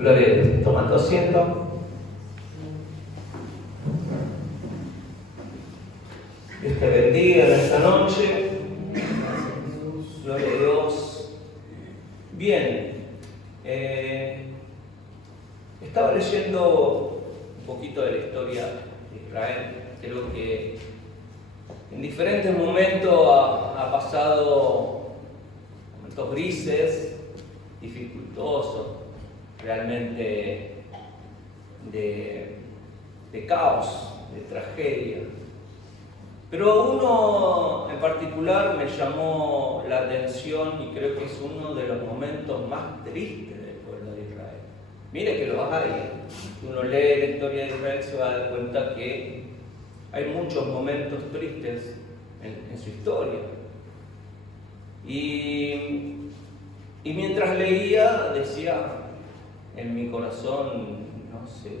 Gloria a Dios. Tomando asiento. Dios te bendiga en esta noche. Gloria a Dios. Bien. Estaba leyendo un poquito de la historia de Israel. Creo que en diferentes momentos ha pasado momentos grises, dificultosos, realmente de caos, de tragedia. Pero uno en particular me llamó la atención y creo que es uno de los momentos más tristes del pueblo de Israel. Mire que los hay. Si uno lee la historia de Israel se va a dar cuenta que hay muchos momentos tristes en su historia. Y mientras leía decía en mi corazón, no sé,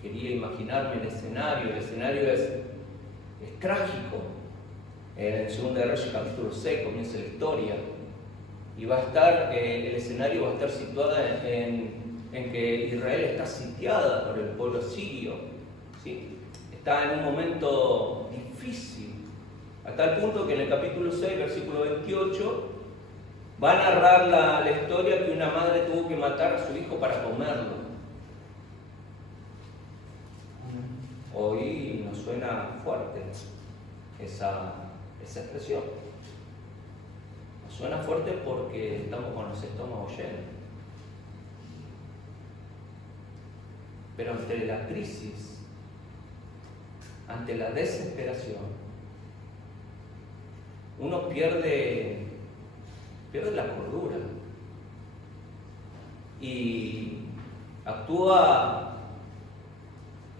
quería imaginarme el escenario. El escenario es trágico. En 2 de Reyes capítulo 6 comienza la historia y va a estar, el escenario va a estar situado en que Israel está sitiada por el pueblo sirio, ¿sí? Está en un momento difícil, a tal punto que en el capítulo 6, versículo 28, va a narrar la historia que una madre tuvo que matar a su hijo para comerlo. Hoy nos suena fuerte esa expresión. Nos suena fuerte porque estamos con los estómagos llenos. Pero ante la crisis, ante la desesperación, uno pierde la cordura y actúa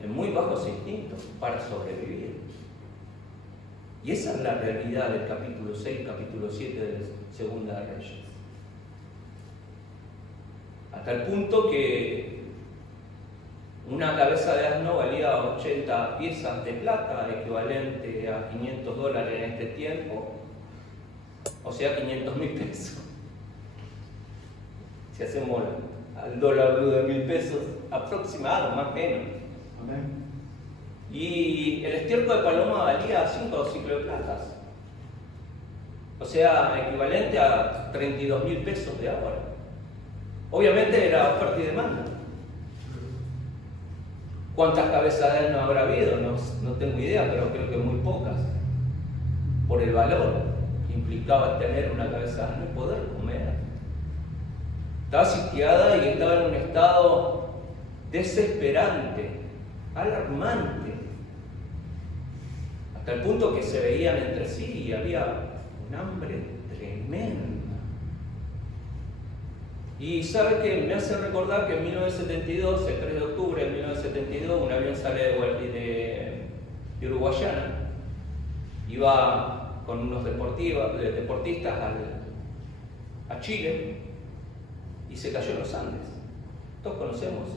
en muy bajos instintos para sobrevivir. Y esa es la realidad del capítulo 6, capítulo 7 de 2 de Reyes. Hasta el punto que una cabeza de asno valía 80 piezas de plata, equivalente a $500 en este tiempo, o sea, 500.000 pesos. Si hacemos al dólar blue de 1.000 pesos, aproximado, más o menos. Amén. Y el estiércol de paloma valía 5 ciclos de plata, o sea, equivalente a 32.000 pesos de ahora. Obviamente era oferta y demanda. ¿Cuántas cabezas de asno habrá habido? No tengo idea, pero creo que muy pocas, por el valor que implicaba tener una cabeza de asno y poder comer. Estaba sitiada y estaba en un estado desesperante, alarmante, hasta el punto que se veían entre sí y había un hambre tremenda. Y sabe que me hace recordar que en 1972, el 3 de octubre de 1972, un avión sale de Uruguayana, iba con unos deportistas a Chile y se cayó en los Andes. Todos conocemos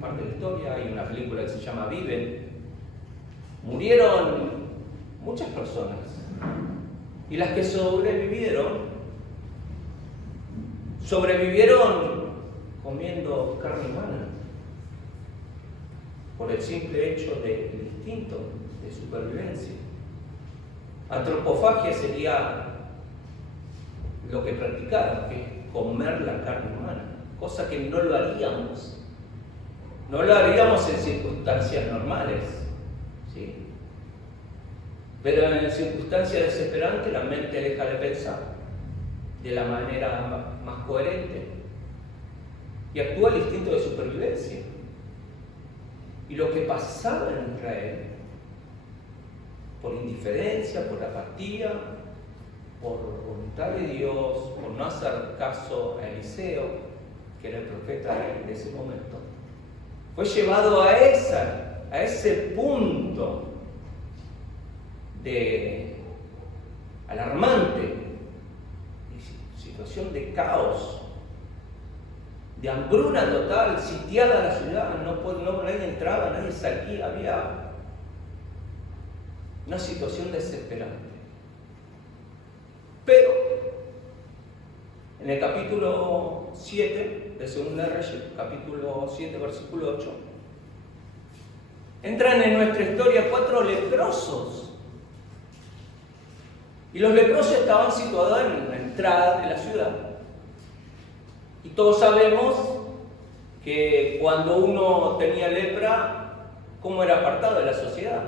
parte de la historia, hay una película que se llama Viven. Murieron muchas personas y las que sobrevivieron comiendo carne humana por el simple hecho del instinto de supervivencia. Antropofagia sería lo que practicaron, que es comer la carne humana, cosa que no lo haríamos. No lo haríamos en circunstancias normales, ¿sí? Pero en circunstancias desesperantes la mente deja de pensar de la manera más coherente y actúa el instinto de supervivencia. Y lo que pasaba en Israel, por indiferencia, por apatía, por voluntad de Dios, por no hacer caso a Eliseo, que era el profeta de ese momento, fue llevado a ese punto de alarmante, situación de caos, de hambruna total, sitiada la ciudad, nadie entraba, nadie salía, había una situación desesperante. Pero en En el capítulo 7 de Segunda de Reyes, capítulo 7, versículo 8, entran en nuestra historia 4 leprosos. Y los leprosos estaban situados en la entrada de la ciudad. Y todos sabemos que cuando uno tenía lepra, ¿cómo era apartado de la sociedad?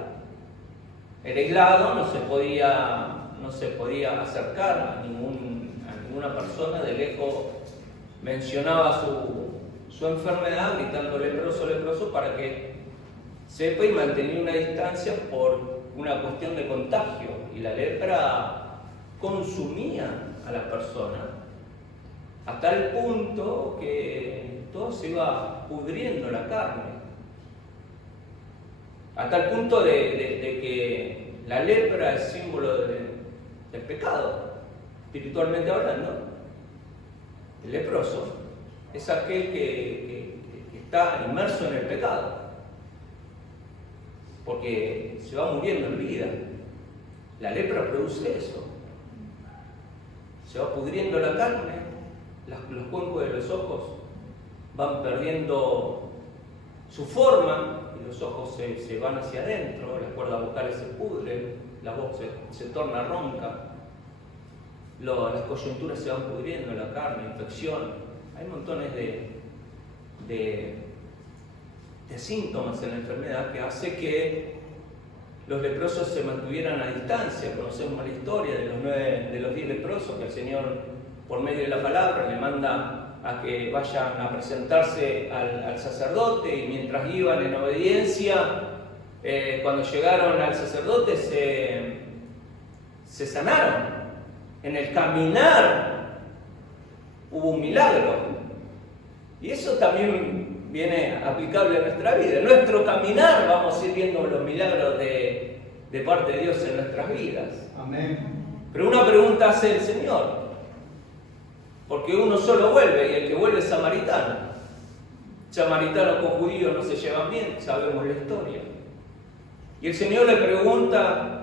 Era aislado, no se podía acercar a ninguna persona. De lejos mencionaba su enfermedad, gritando leproso, leproso, para que sepa y mantenía una distancia por una cuestión de contagio. Y la lepra consumía a la persona a tal punto que todo se iba pudriendo la carne, a tal punto de que la lepra es símbolo del pecado, espiritualmente hablando. El leproso es aquel que está inmerso en el pecado, porque se va muriendo en vida. La lepra produce eso. Se va pudriendo la carne, los cuencos de los ojos van perdiendo su forma y los ojos se van hacia adentro, las cuerdas vocales se pudren, la voz se torna ronca, las coyunturas se van pudriendo, la carne, infección. Hay montones de síntomas en la enfermedad que hace que los leprosos se mantuvieran a distancia. Conocemos la historia de los 10 leprosos que el Señor, por medio de la palabra, le manda a que vayan a presentarse al sacerdote, y mientras iban en obediencia, cuando llegaron al sacerdote se sanaron. En el caminar hubo un milagro, y eso también viene aplicable a nuestra vida. En nuestro caminar vamos a ir viendo los milagros de parte de Dios en nuestras vidas. Amén. Pero una pregunta hace el Señor, porque uno solo vuelve, y el que vuelve es samaritano. Samaritano con judío no se llevan bien, sabemos la historia. Y el Señor le pregunta: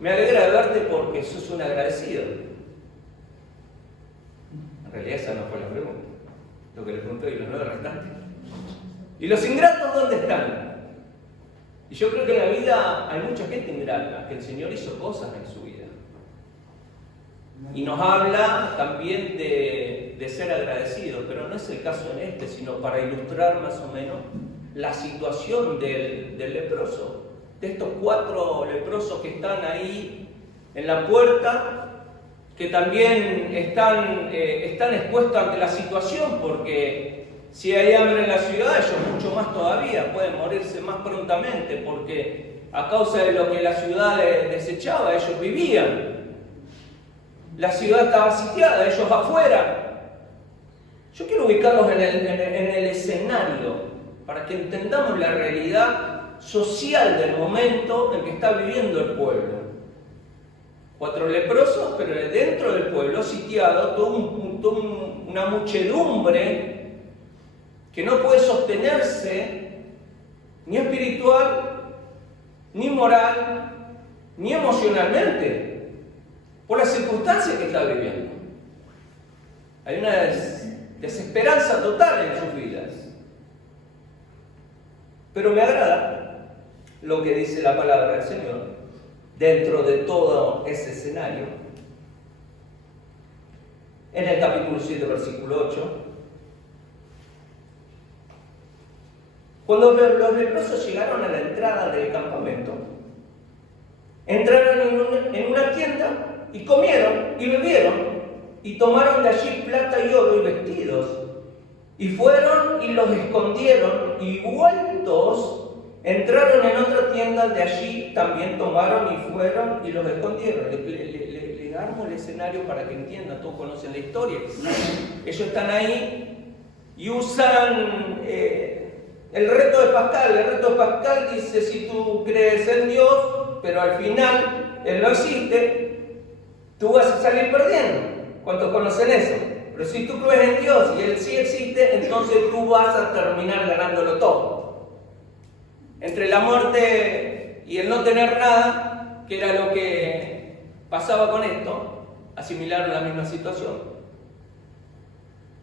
me alegra de verte porque sos un agradecido. En realidad esa no fue la pregunta. Lo que le preguntó: ¿y los 9 restantes? ¿Y los ingratos dónde están? Y yo creo que en la vida hay mucha gente ingrata, que el Señor hizo cosas en su vida. Y nos habla también de ser agradecidos, pero no es el caso en este, sino para ilustrar más o menos la situación del leproso. De estos 4 leprosos que están ahí en la puerta, que también están expuestos ante la situación, porque si hay hambre en la ciudad, ellos mucho más todavía, pueden morirse más prontamente, porque a causa de lo que la ciudad desechaba, ellos vivían. La ciudad estaba sitiada, ellos afuera. Yo quiero ubicarlos en el escenario, para que entendamos la realidad social del momento en que está viviendo el pueblo. 4 leprosos, pero dentro del pueblo sitiado, toda una muchedumbre que no puede sostenerse ni espiritual, ni moral, ni emocionalmente, por las circunstancias que está viviendo. Hay una desesperanza total en sus vidas. Pero me agrada lo que dice la palabra del Señor dentro de todo ese escenario. En el capítulo 7, versículo 8, cuando los leprosos llegaron a la entrada del campamento, entraron en una tienda y comieron y bebieron, y tomaron de allí plata y oro y vestidos, y fueron y los escondieron, y vueltos entraron en otra tienda, de allí también tomaron y fueron y los escondieron. Le armo el escenario para que entiendan, todos conocen la historia. Ellos están ahí y usan el reto de Pascal. El reto de Pascal dice: si tú crees en Dios, pero al final Él no existe, tú vas a salir perdiendo. ¿Cuántos conocen eso? Pero si tú crees en Dios y Él sí existe, entonces tú vas a terminar ganándolo todo. Entre la muerte y el no tener nada, que era lo que pasaba con esto, asimilaron la misma situación.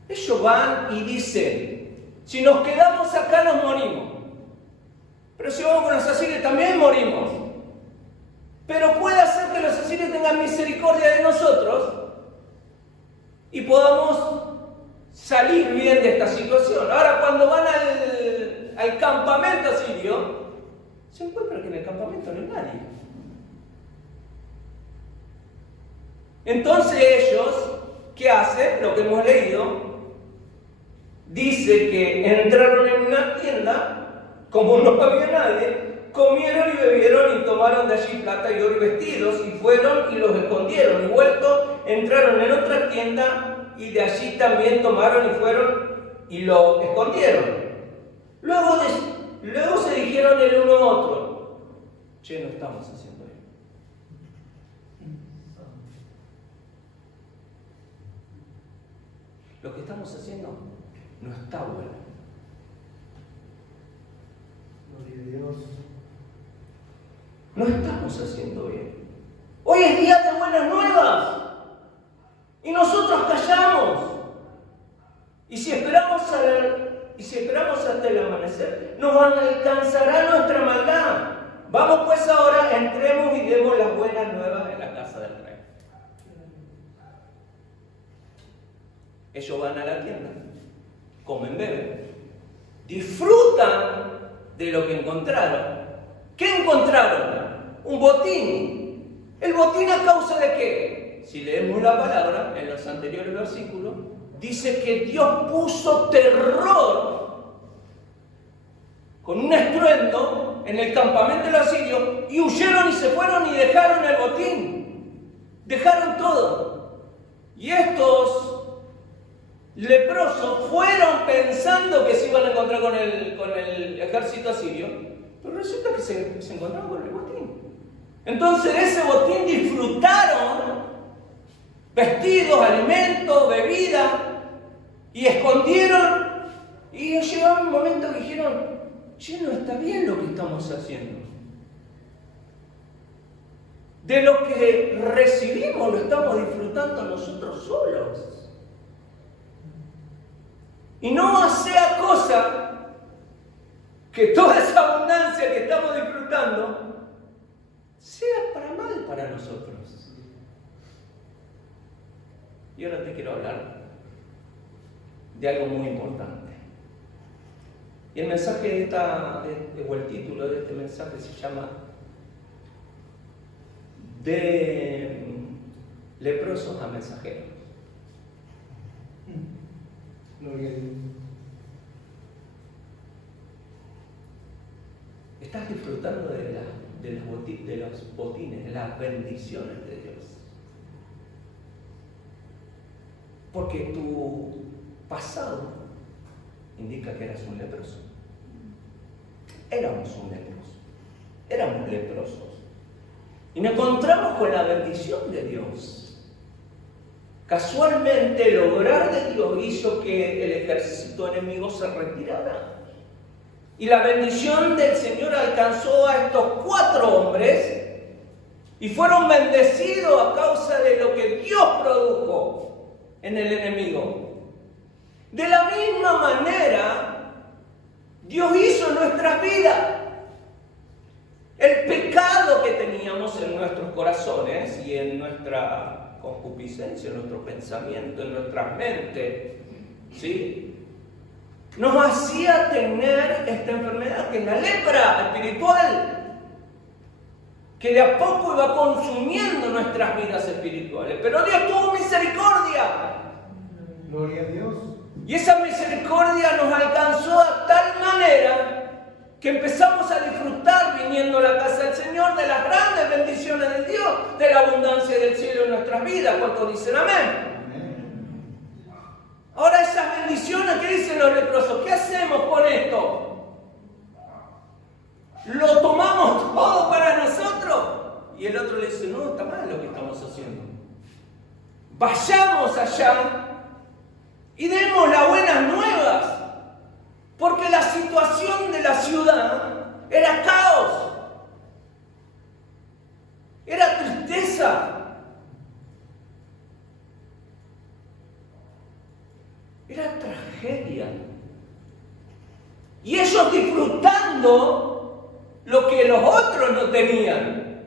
Ellos van y dicen, si nos quedamos acá nos morimos. Pero si vamos con los asirios también morimos. Pero puede ser que los asirios tengan misericordia de nosotros y podamos salir bien de esta situación. Ahora, cuando van al campamento asirio, se encuentran que en el campamento no hay nadie. Entonces ellos, ¿qué hacen? Lo que hemos leído, dice que entraron en una tienda, como no había nadie, comieron y bebieron y tomaron de allí plata y oro y vestidos, y fueron y los escondieron. Y vuelto, entraron en otra tienda y de allí también tomaron y fueron y lo escondieron. Luego se dijeron el uno a otro, che, no estamos haciendo bien. Lo que estamos haciendo no está bueno. Gloria a Dios. No estamos haciendo bien. Hoy es día de buenas nuevas y nosotros callamos. Y si esperamos hasta el amanecer, nos alcanzará nuestra maldad. Vamos pues ahora, entremos y demos las buenas nuevas en la casa del rey. Ellos van a la tienda, comen, beben, disfrutan de lo que encontraron. ¿Qué encontraron? Un botín. ¿El botín a causa de qué? Si leemos la palabra en los anteriores versículos, dice que Dios puso terror con un estruendo en el campamento de los asirios y huyeron y se fueron y dejaron el botín. Dejaron todo. Y estos leprosos fueron pensando que se iban a encontrar con el ejército asirio, pero resulta que se encontraron con el botín. Entonces de ese botín disfrutaron vestidos, alimentos, bebida, y escondieron, y llegaron un momento que dijeron, che, no está bien lo que estamos haciendo. De lo que recibimos lo estamos disfrutando nosotros solos. Y no sea cosa que toda esa abundancia que estamos disfrutando sea para mal para nosotros. Y ahora te quiero hablar de algo muy importante. Y el mensaje o el título de este mensaje se llama De leprosos a mensajeros. Gloria a Dios. Estás disfrutando de los botines, de las bendiciones de Dios. Porque tu pasado indica que eras un leproso. Éramos leprosos. Y nos encontramos con la bendición de Dios. Casualmente, el obrar de Dios hizo que el ejército enemigo se retirara. Y la bendición del Señor alcanzó a estos 4 hombres y fueron bendecidos a causa de lo que Dios produjo en el enemigo. De la misma manera, Dios hizo en nuestras vidas. El pecado que teníamos en nuestros corazones y en nuestra concupiscencia, en nuestro pensamiento, en nuestra mente, ¿sí?, nos hacía tener esta enfermedad, que es la lepra espiritual, que de a poco iba consumiendo nuestras vidas espirituales. Pero Dios tuvo misericordia. Gloria a Dios. Y esa misericordia nos alcanzó a tal manera que empezamos a disfrutar viniendo a la casa del Señor de las grandes bendiciones de Dios, de la abundancia del cielo en nuestras vidas. ¿Cuántos dicen amén? Ahora esas bendiciones, ¿qué dicen los leprosos? ¿Qué hacemos con esto? ¿Lo tomamos todo para nosotros? Y el otro le dice, no, está mal lo que estamos haciendo. Vayamos allá y demos las buenas nuevas. Porque la situación de la ciudad era caos. Era tristeza. Era tragedia. Y ellos disfrutando lo que los otros no tenían.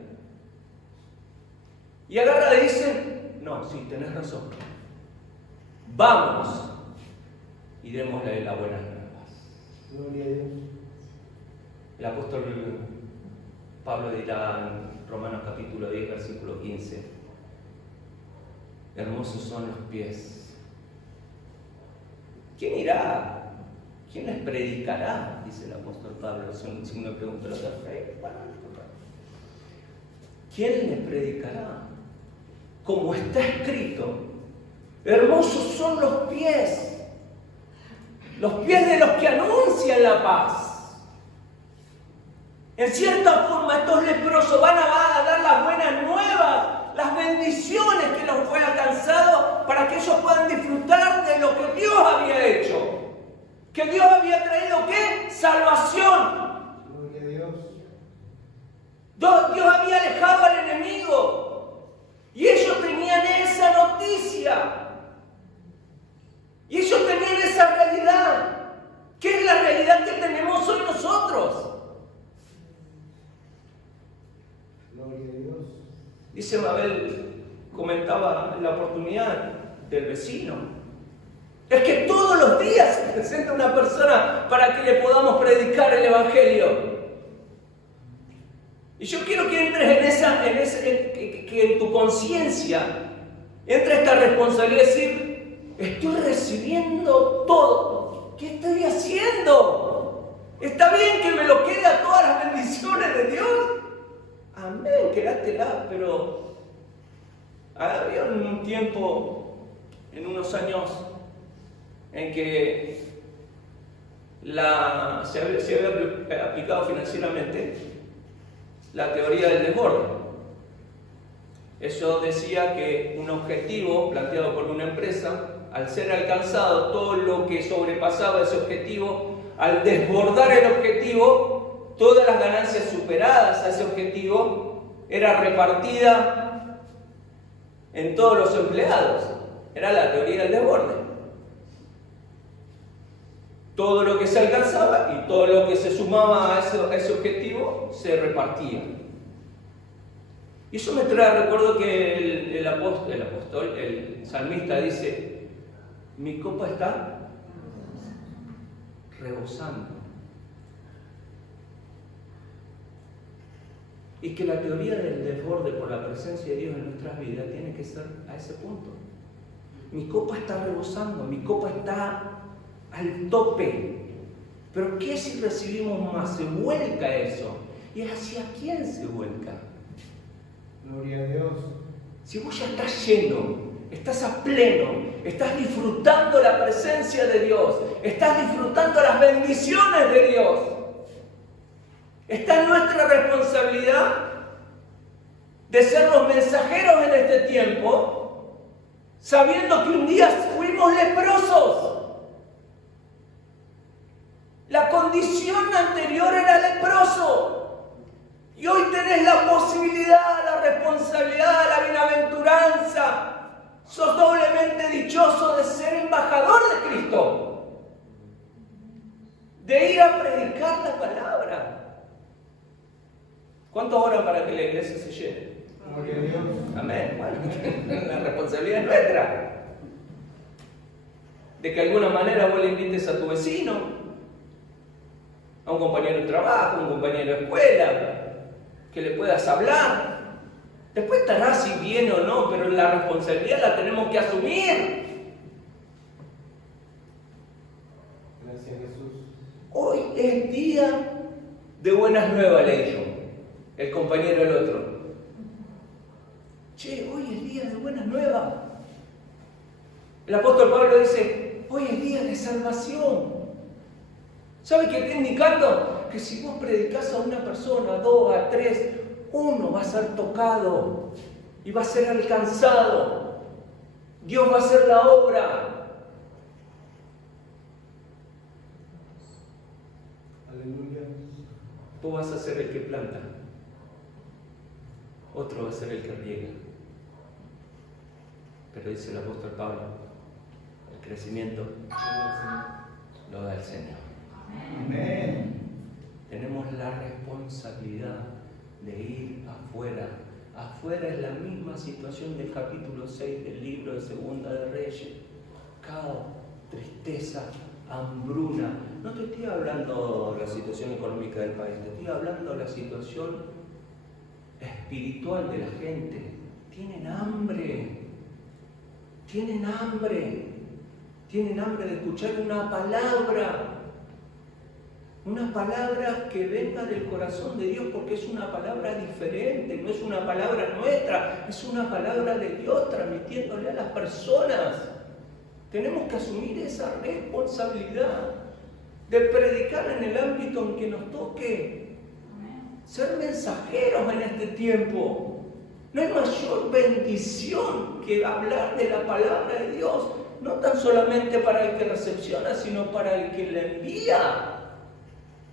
Y agarra y dicen, no, sí, tenés razón. Vamos y démosle las buenas nuevas. Gloria a Dios. El apóstol Pablo dirá en Romanos capítulo 10, versículo 15, hermosos son los pies. ¿Quién irá? ¿Quién les predicará? Dice el apóstol Pablo, es un signo de pregunta. ¿Quién les predicará? Como está escrito, hermosos son los pies de los que anuncian la paz. En cierta forma, estos leprosos van a dar las buenas nuevas, las bendiciones que los fue alcanzado para que ellos puedan disfrutar de lo que Dios había hecho. Que Dios había traído, ¿qué? Salvación. Gloria a Dios. Dios había alejado al enemigo. Y ellos tenían esa noticia. Y ellos tenían esa realidad. ¿Qué es la realidad que tenemos hoy nosotros? Gloria a Dios. Dice Mabel, comentaba en la oportunidad del vecino. Es que todos los días se presenta una persona para que le podamos predicar el Evangelio. Y yo quiero que entres que en tu conciencia entre esta responsabilidad de decir, estoy recibiendo todo. ¿Qué estoy haciendo? ¿Está bien que me lo quede a todas las bendiciones de Dios? Amén, quédatela, pero había un tiempo, en unos años, en que se había aplicado financieramente la teoría del desborde. Eso decía que un objetivo planteado por una empresa, al ser alcanzado todo lo que sobrepasaba ese objetivo, al desbordar el objetivo, todas las ganancias superadas a ese objetivo era repartida en todos los empleados. Era la teoría del desborde. Todo lo que se alcanzaba y todo lo que se sumaba a ese objetivo se repartía. Y eso me trae recuerdo que el salmista dice, mi copa está rebosando. Y que la teoría del desborde por la presencia de Dios en nuestras vidas tiene que ser a ese punto. Mi copa está rebosando, mi copa está al tope. Pero ¿qué si recibimos más? Se vuelca eso. ¿Y hacia quién se vuelca? Gloria a Dios. Si vos ya estás lleno, estás a pleno, estás disfrutando la presencia de Dios, estás disfrutando las bendiciones de Dios, está en nuestra responsabilidad de ser los mensajeros en este tiempo, sabiendo que un día fuimos leprosos. La condición anterior era leproso. Y hoy tenés la posibilidad, la responsabilidad, la bienaventuranza. Sos doblemente dichoso de ser embajador de Cristo. De ir a predicar la palabra. ¿Cuánto oran para que la iglesia se llene? Gloria a Dios. Amén. Bueno, la responsabilidad es nuestra. De que de alguna manera vos le invites a tu vecino, a un compañero de trabajo, a un compañero de escuela, que le puedas hablar. Después estará si viene o no, pero la responsabilidad la tenemos que asumir. Gracias, Jesús. Hoy es día de buenas nuevas, le dijo el compañero del otro. Che, hoy es día de buenas nuevas. El apóstol Pablo dice, hoy es día de salvación. ¿Sabe qué está indicando? Que si vos predicás a una persona, a dos, a tres, uno va a ser tocado y va a ser alcanzado. Dios va a hacer la obra. Aleluya. Vos vas a ser el que planta. Otro va a ser el que riega. Pero dice el apóstol Pablo, El crecimiento lo da el Señor. Amén. Tenemos la responsabilidad de ir afuera. Afuera es la misma situación del capítulo 6 del libro de Segunda de Reyes. Caos, tristeza, hambruna. No te estoy hablando de la situación económica del país, te estoy hablando de la situación espiritual de la gente. Tienen hambre. Tienen hambre. Tienen hambre de escuchar una palabra. Una palabra que venga del corazón de Dios, porque es una palabra diferente, no es una palabra nuestra, es una palabra de Dios transmitiéndole a las personas. Tenemos que asumir esa responsabilidad de predicar en el ámbito en que nos toque. Ser mensajeros en este tiempo. No hay mayor bendición que hablar de la palabra de Dios, no tan solamente para el que recepciona, sino para el que la envía.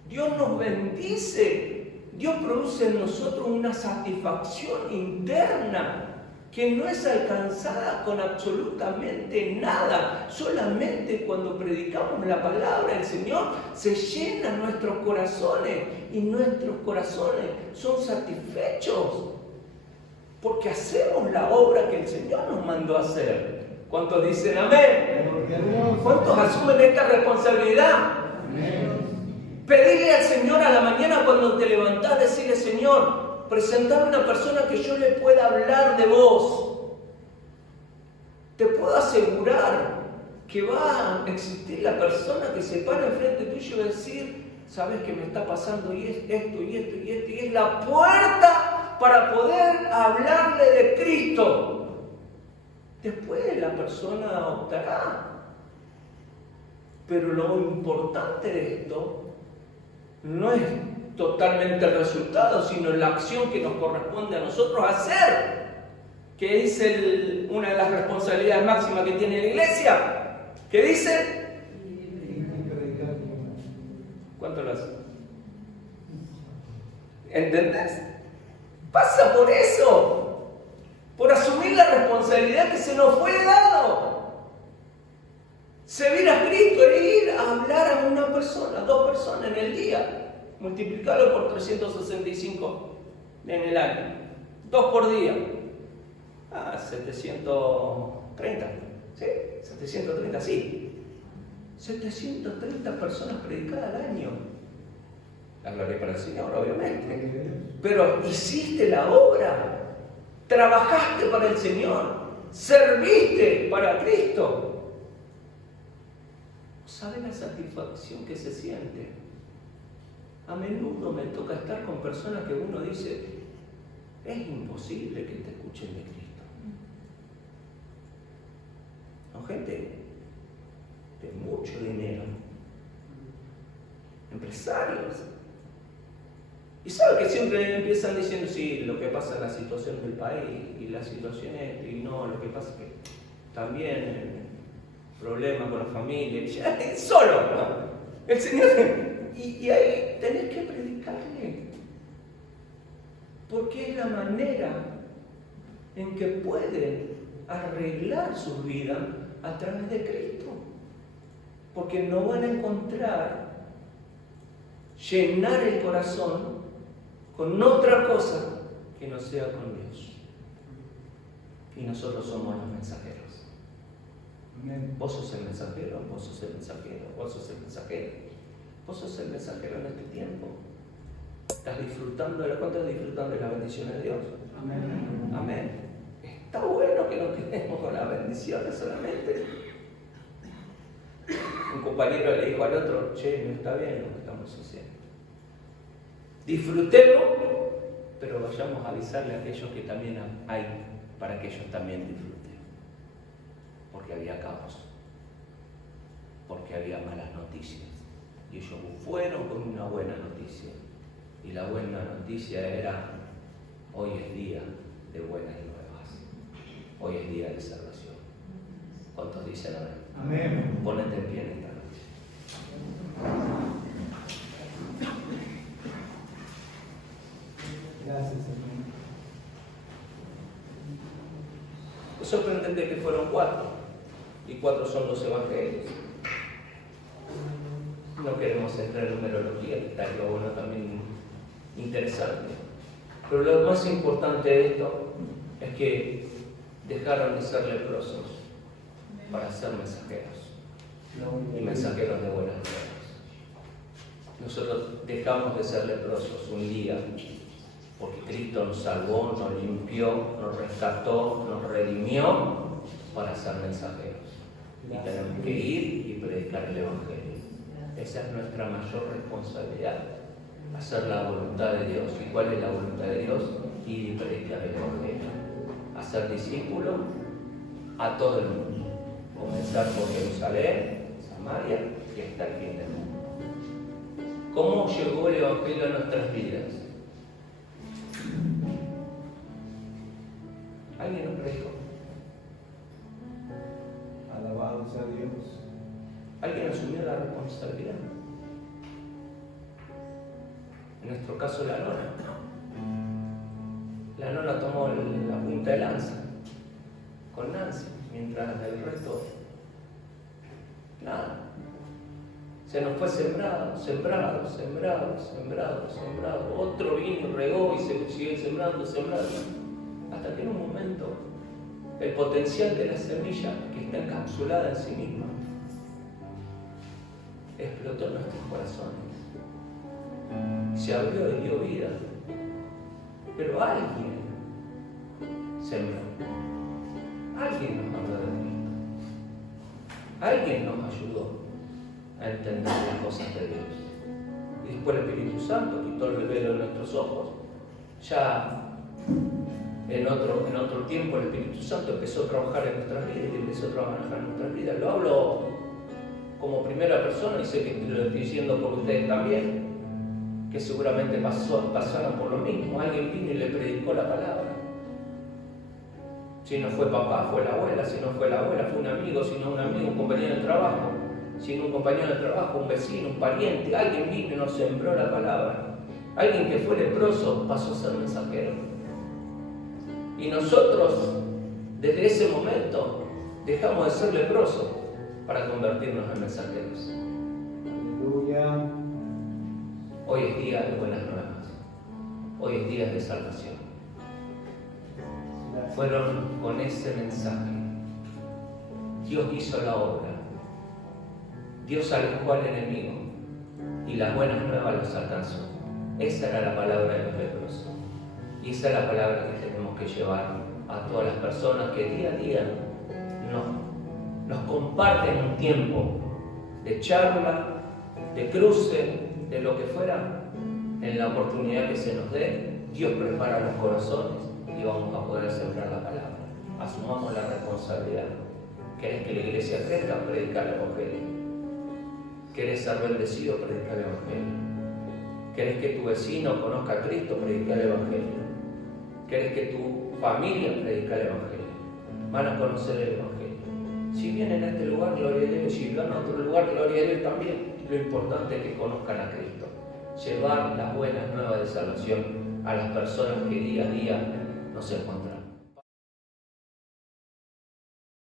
Dios nos bendice, Dios produce en nosotros una satisfacción interna que no es alcanzada con absolutamente nada. Solamente cuando predicamos la palabra del Señor se llenan nuestros corazones y nuestros corazones son satisfechos porque hacemos la obra que el Señor nos mandó a hacer. ¿Cuántos dicen amén? ¿Cuántos asumen esta responsabilidad? Amén. Pedirle al Señor a la mañana cuando te levantás, decirle: Señor, presentame una persona que yo le pueda hablar de vos. Te puedo asegurar que va a existir la persona que se para enfrente tuyo y va a decir: ¿sabes qué me está pasando? Y es esto, y esto, y esto. Y es la puerta para poder hablarle de Cristo. Después la persona optará. Pero lo importante de esto no es totalmente el resultado, sino la acción que nos corresponde a nosotros hacer, que es una de las responsabilidades máximas que tiene la iglesia. ¿Qué dice? ¿Cuánto lo hace? ¿Entendés? Pasa por eso, por asumir la responsabilidad que se nos fue dado. Servir a Cristo es ir a hablar a una persona, 2 personas en el día. Multiplicarlo por 365 en el año. 2 por día. 730. ¿Sí? 730, sí. 730 personas predicadas al año. La gloria para el Señor, obviamente. Pero hiciste la obra. Trabajaste para el Señor. Serviste para Cristo. ¿Sabe la satisfacción que se siente? A menudo me toca estar con personas que uno dice: es imposible que te escuchen de Cristo. Son gente de mucho dinero, empresarios. Y sabe que siempre empiezan diciendo: sí, lo que pasa es la situación del país, y la situación es esto, y no, lo que pasa es que también problemas con la familia, es solo, ¿no? El Señor, y ahí tenés que predicarle, porque es la manera en que pueden arreglar su vida a través de Cristo, porque no van a encontrar llenar el corazón con otra cosa que no sea con Dios, y nosotros somos los mensajeros. Vos sos el mensajero, vos sos el mensajero, vos sos el mensajero. Vos sos el mensajero en este tiempo. ¿Estás disfrutando de las bendiciones de Dios? Amén. Amén. Está bueno que nos quedemos con las bendiciones solamente. Un compañero le dijo al otro: che, no está bien lo que estamos haciendo. Disfrutemos, pero vayamos a avisarle a aquellos que también hay, para que ellos también disfruten. Porque había caos, porque había malas noticias, y ellos fueron con una buena noticia, y la buena noticia era: hoy es día de buenas nuevas, hoy es día de salvación. ¿Cuántos dicen amén? Amén. Ponete en pie en esta noche. Gracias, Señor. Es sorprendente que fueron 4. y 4 son los evangelios. No queremos entrar en numerología, que estaría bueno también interesante. Pero lo más importante de esto es que dejaron de ser leprosos para ser mensajeros y mensajeros de buenas nuevas. Nosotros dejamos de ser leprosos un día porque Cristo nos salvó, nos limpió, nos rescató, nos redimió para ser mensajeros. Y tenemos que ir y predicar el Evangelio. Esa es nuestra mayor responsabilidad, hacer la voluntad de Dios. ¿Y cuál es la voluntad de Dios? Ir y predicar el Evangelio. Hacer discípulos a todo el mundo. Comenzar por Jerusalén, Samaria y hasta el fin del mundo. ¿Cómo llegó el Evangelio a nuestras vidas? ¿Alguien nos predicó? Alabado sea Dios. ¿Alguien asumió la responsabilidad? En nuestro caso, la nona. La nona tomó la punta de lanza con Nancy, mientras el resto, nada. Se nos fue sembrado. Otro vino, regó y se siguió sembrando. Hasta que en un momento el potencial de la semilla que está encapsulada en sí misma explotó en nuestros corazones. Se abrió y dio vida. Pero alguien sembró. Alguien nos habló de Cristo. Alguien nos ayudó a entender las cosas de Dios. Y después el Espíritu Santo quitó el velo de nuestros ojos. Ya en otro tiempo el Espíritu Santo empezó a trabajar en nuestras vidas y empezó a trabajar en nuestras vidas. Lo hablo como primera persona y sé que lo estoy diciendo por ustedes también, que seguramente pasaron por lo mismo. Alguien vino y le predicó la palabra. Si no fue papá, fue la abuela. Si no fue la abuela, fue un amigo. Si no un amigo, un compañero de trabajo. Si no un compañero de trabajo, un vecino, un pariente. Alguien vino y nos sembró la palabra. Alguien que fue leproso pasó a ser mensajero. Y nosotros, desde ese momento, dejamos de ser leprosos para convertirnos en mensajeros. Aleluya. Hoy es día de buenas nuevas. Hoy es día de salvación. Fueron con ese mensaje. Dios hizo la obra. Dios alejó al enemigo y las buenas nuevas los alcanzó. Esa era la palabra de los leprosos. Y esa es la palabra que tenemos que llevar a todas las personas que día a día nos comparten un tiempo de charla, de cruce, de lo que fuera. En la oportunidad que se nos dé, Dios prepara los corazones y vamos a poder sembrar la palabra. Asumamos la responsabilidad. ¿Querés que la iglesia crezca? Predicar el Evangelio. ¿Querés ser bendecido? Predicar el Evangelio. ¿Querés que tu vecino conozca a Cristo? Predicar el Evangelio. ¿Querés que tu familia? Predicar el Evangelio. Van a conocer el Evangelio. Si vienen a este lugar, gloria a Dios. Si van a otro lugar, gloria a Dios también. Lo importante es que conozcan a Cristo. Llevar las buenas nuevas de salvación a las personas que día a día nos encuentran.